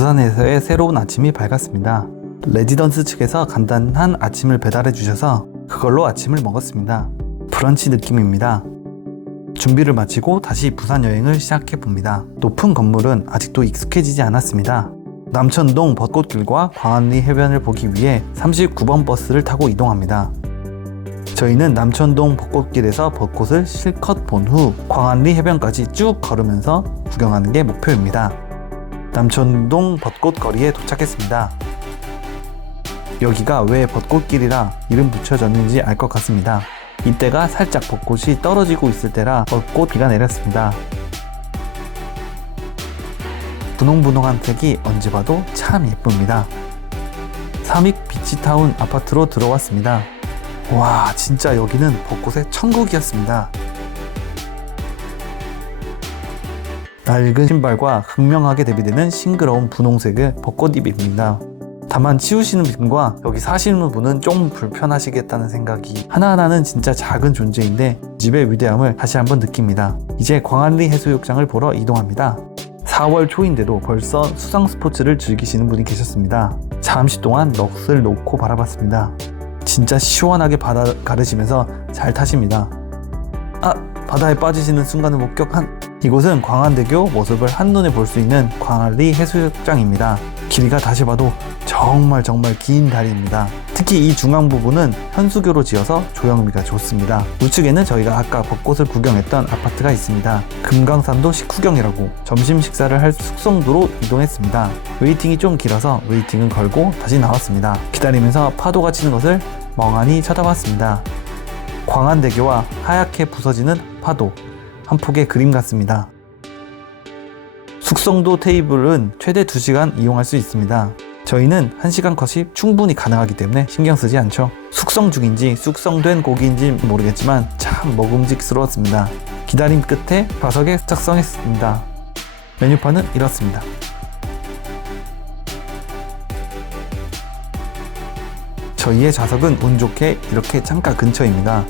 부산에서의 새로운 아침이 밝았습니다. 레지던스 측에서 간단한 아침을 배달해 주셔서 그걸로 아침을 먹었습니다. 브런치 느낌입니다. 준비를 마치고 다시 부산 여행을 시작해 봅니다. 높은 건물은 아직도 익숙해지지 않았습니다. 남천동 벚꽃길과 광안리 해변을 보기 위해 39번 버스를 타고 이동합니다. 저희는 남천동 벚꽃길에서 벚꽃을 실컷 본 후 광안리 해변까지 쭉 걸으면서 구경하는 게 목표입니다. 남천동 벚꽃거리에 도착했습니다. 여기가 왜 벚꽃길이라 이름 붙여졌는지 알 것 같습니다. 이때가 살짝 벚꽃이 떨어지고 있을 때라 벚꽃 비가 내렸습니다. 분홍분홍한 색이 언제 봐도 참 예쁩니다. 삼익 비치타운 아파트로 들어왔습니다. 와, 진짜 여기는 벚꽃의 천국이었습니다. 낡은 신발과 극명하게 대비되는 싱그러운 분홍색의 벚꽃잎입니다. 다만 치우시는 분과 여기 사시는 분은 좀 불편하시겠다는 생각이 하나하나는 진짜 작은 존재인데 집의 위대함을 다시 한번 느낍니다. 이제 광안리 해수욕장을 보러 이동합니다. 4월 초인데도 벌써 수상 스포츠를 즐기시는 분이 계셨습니다. 잠시 동안 넋을 놓고 바라봤습니다. 진짜 시원하게 바다 가르시면서 잘 타십니다. 바다에 빠지시는 순간을 목격한 이곳은 광안대교 모습을 한눈에 볼 수 있는 광안리 해수욕장입니다. 길이가 다시 봐도 정말 긴 다리입니다. 특히 이 중앙 부분은 현수교로 지어서 조형미가 좋습니다. 우측에는 저희가 아까 벚꽃을 구경했던 아파트가 있습니다. 금강산도 식후경이라고 점심 식사를 할 숙성도로 이동했습니다. 웨이팅이 좀 길어서 웨이팅은 걸고 다시 나왔습니다. 기다리면서 파도가 치는 것을 멍하니 쳐다봤습니다. 광안대교와 하얗게 부서지는 파도, 한 폭의 그림 같습니다. 숙성도 테이블은 최대 2시간 이용할 수 있습니다. 저희는 1시간 컷이 충분히 가능하기 때문에 신경 쓰지 않죠. 숙성 중인지 숙성된 고기인지 모르겠지만 참 먹음직스러웠습니다. 기다림 끝에 좌석에 작성했습니다. 메뉴판은 이렇습니다. 저희의 좌석은 운 좋게 이렇게 창가 근처입니다.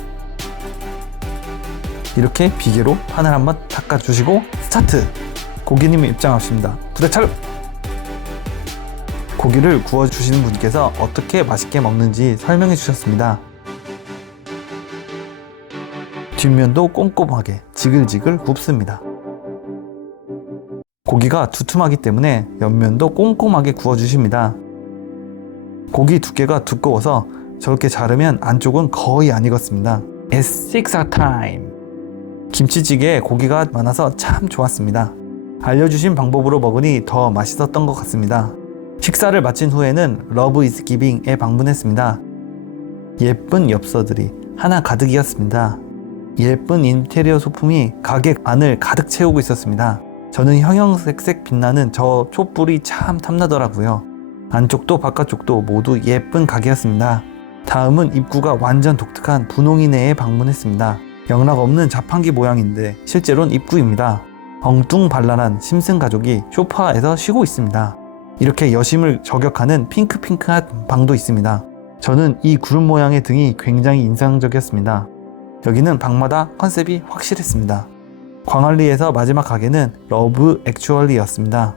이렇게 비계로 판을 한번 닦아주시고 스타트! 고객님 입장하십니다. 부대 차렷! 고기를 구워주시는 분께서 어떻게 맛있게 먹는지 설명해 주셨습니다. 뒷면도 꼼꼼하게 지글지글 굽습니다. 고기가 두툼하기 때문에 옆면도 꼼꼼하게 구워주십니다. 고기 두께가 두꺼워서 저렇게 자르면 안쪽은 거의 안 익었습니다. It's 식사 타임! 김치찌개에 고기가 많아서 참 좋았습니다. 알려주신 방법으로 먹으니 더 맛있었던 것 같습니다. 식사를 마친 후에는 러브 이즈 기빙에 방문했습니다. 예쁜 엽서들이 하나 가득이었습니다. 예쁜 인테리어 소품이 가게 안을 가득 채우고 있었습니다. 저는 형형색색 빛나는 저 촛불이 참 탐나더라고요. 안쪽도 바깥쪽도 모두 예쁜 가게였습니다. 다음은 입구가 완전 독특한 분홍이네에 방문했습니다. 영락없는 자판기 모양인데 실제로는 입구입니다. 엉뚱발랄한 심슨 가족이 소파에서 쉬고 있습니다. 이렇게 여심을 저격하는 핑크핑크한 방도 있습니다. 저는 이 구름 모양의 등이 굉장히 인상적이었습니다. 여기는 방마다 컨셉이 확실했습니다. 광안리에서 마지막 가게는 러브 액츄얼리였습니다.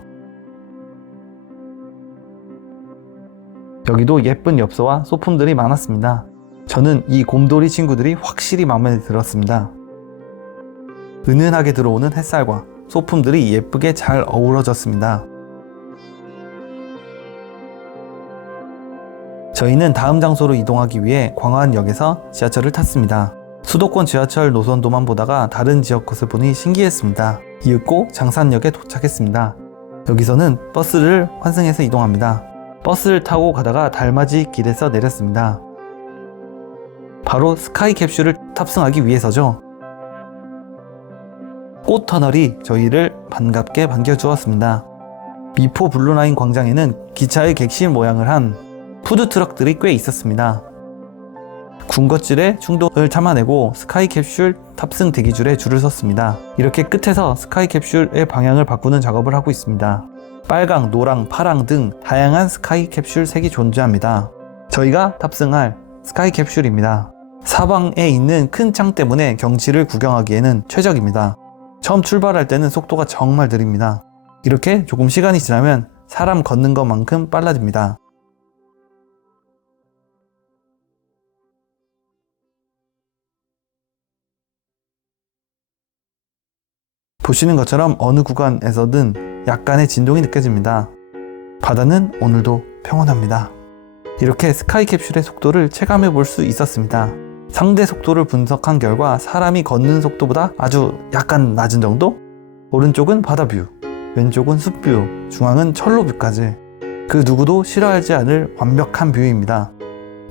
여기도 예쁜 엽서와 소품들이 많았습니다. 저는 이 곰돌이 친구들이 확실히 마음에 들었습니다. 은은하게 들어오는 햇살과 소품들이 예쁘게 잘 어우러졌습니다. 저희는 다음 장소로 이동하기 위해 광안역에서 지하철을 탔습니다. 수도권 지하철 노선도만 보다가 다른 지역 것을 보니 신기했습니다. 이윽고 장산역에 도착했습니다. 여기서는 버스를 환승해서 이동합니다. 버스를 타고 가다가 달맞이 길에서 내렸습니다. 바로 스카이 캡슐을 탑승하기 위해서죠. 꽃터널이 저희를 반갑게 반겨주었습니다. 미포 블루라인 광장에는 기차의 객실 모양을 한 푸드트럭들이 꽤 있었습니다. 군것질의 충동을 참아내고 스카이 캡슐 탑승 대기줄에 줄을 섰습니다. 이렇게 끝에서 스카이 캡슐의 방향을 바꾸는 작업을 하고 있습니다. 빨강, 노랑, 파랑 등 다양한 스카이 캡슐 색이 존재합니다. 저희가 탑승할 스카이 캡슐입니다. 사방에 있는 큰 창 때문에 경치를 구경하기에는 최적입니다. 처음 출발할 때는 속도가 정말 느립니다. 이렇게 조금 시간이 지나면 사람 걷는 것만큼 빨라집니다. 보시는 것처럼 어느 구간에서든 약간의 진동이 느껴집니다. 바다는 오늘도 평온합니다. 이렇게 스카이 캡슐의 속도를 체감해 볼 수 있었습니다. 상대 속도를 분석한 결과 사람이 걷는 속도보다 아주 약간 낮은 정도? 오른쪽은 바다 뷰, 왼쪽은 숲 뷰, 중앙은 철로 뷰까지 그 누구도 싫어하지 않을 완벽한 뷰입니다.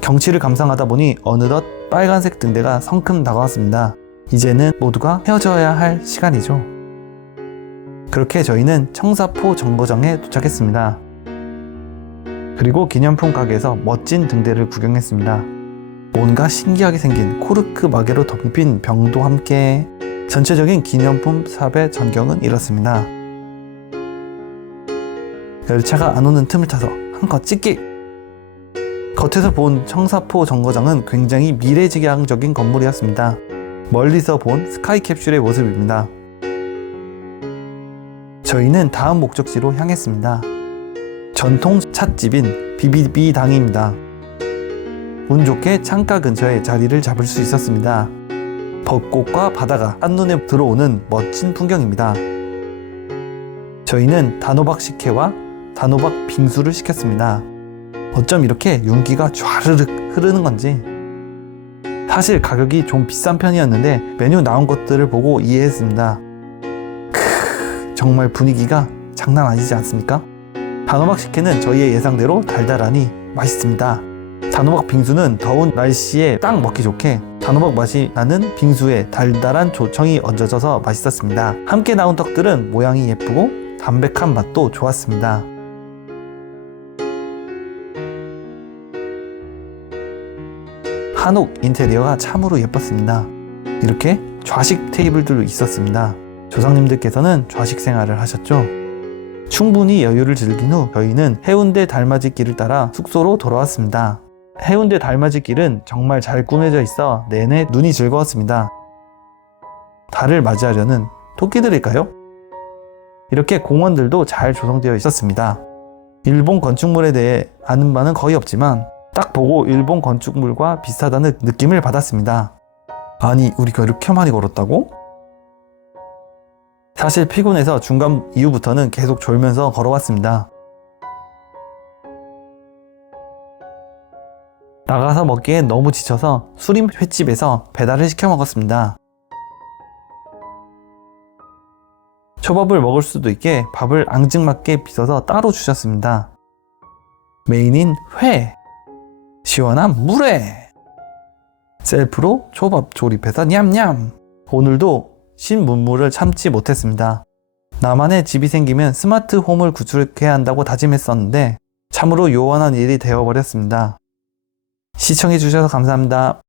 경치를 감상하다 보니 어느덧 빨간색 등대가 성큼 다가왔습니다. 이제는 모두가 헤어져야 할 시간이죠. 그렇게 저희는 청사포 정거장에 도착했습니다. 그리고 기념품 가게에서 멋진 등대를 구경했습니다. 뭔가 신기하게 생긴 코르크 마개로 덮인 병도 함께 전체적인 기념품 샵의 전경은 이렇습니다. 열차가 안 오는 틈을 타서 한껏 찍기! 겉에서 본 청사포 정거장은 굉장히 미래지향적인 건물이었습니다. 멀리서 본 스카이 캡슐의 모습입니다. 저희는 다음 목적지로 향했습니다. 전통 찻집인 비비비당입니다. 운 좋게 창가 근처에 자리를 잡을 수 있었습니다. 벚꽃과 바다가 한눈에 들어오는 멋진 풍경입니다. 저희는 단호박 식혜와 단호박 빙수를 시켰습니다. 어쩜 이렇게 윤기가 촤르륵 흐르는 건지. 사실 가격이 좀 비싼 편이었는데 메뉴 나온 것들을 보고 이해했습니다. 정말 분위기가 장난 아니지 않습니까? 단호박 식혜는 저희의 예상대로 달달하니 맛있습니다. 단호박 빙수는 더운 날씨에 딱 먹기 좋게 단호박 맛이 나는 빙수에 달달한 조청이 얹어져서 맛있었습니다. 함께 나온 떡들은 모양이 예쁘고 담백한 맛도 좋았습니다. 한옥 인테리어가 참으로 예뻤습니다. 이렇게 좌식 테이블들도 있었습니다. 조상님들께서는 좌식 생활을 하셨죠. 충분히 여유를 즐긴 후 저희는 해운대 달맞이 길을 따라 숙소로 돌아왔습니다. 해운대 달맞이 길은 정말 잘 꾸며져 있어 내내 눈이 즐거웠습니다. 달을 맞이하려는 토끼들일까요? 이렇게 공원들도 잘 조성되어 있었습니다. 일본 건축물에 대해 아는 바는 거의 없지만 딱 보고 일본 건축물과 비슷하다는 느낌을 받았습니다. 아니, 우리가 이렇게 많이 걸었다고? 사실 피곤해서 중간 이후부터는 계속 졸면서 걸어왔습니다. 나가서 먹기엔 너무 지쳐서 수림 횟집에서 배달을 시켜 먹었습니다. 초밥을 먹을 수도 있게 밥을 앙증맞게 빚어서 따로 주셨습니다. 메인인 회, 시원한 물회, 셀프로 초밥 조립해서 냠냠. 오늘도 신문물을 참지 못했습니다. 나만의 집이 생기면 스마트 홈을 구축해야 한다고 다짐했었는데 참으로 요원한 일이 되어버렸습니다. 시청해주셔서 감사합니다.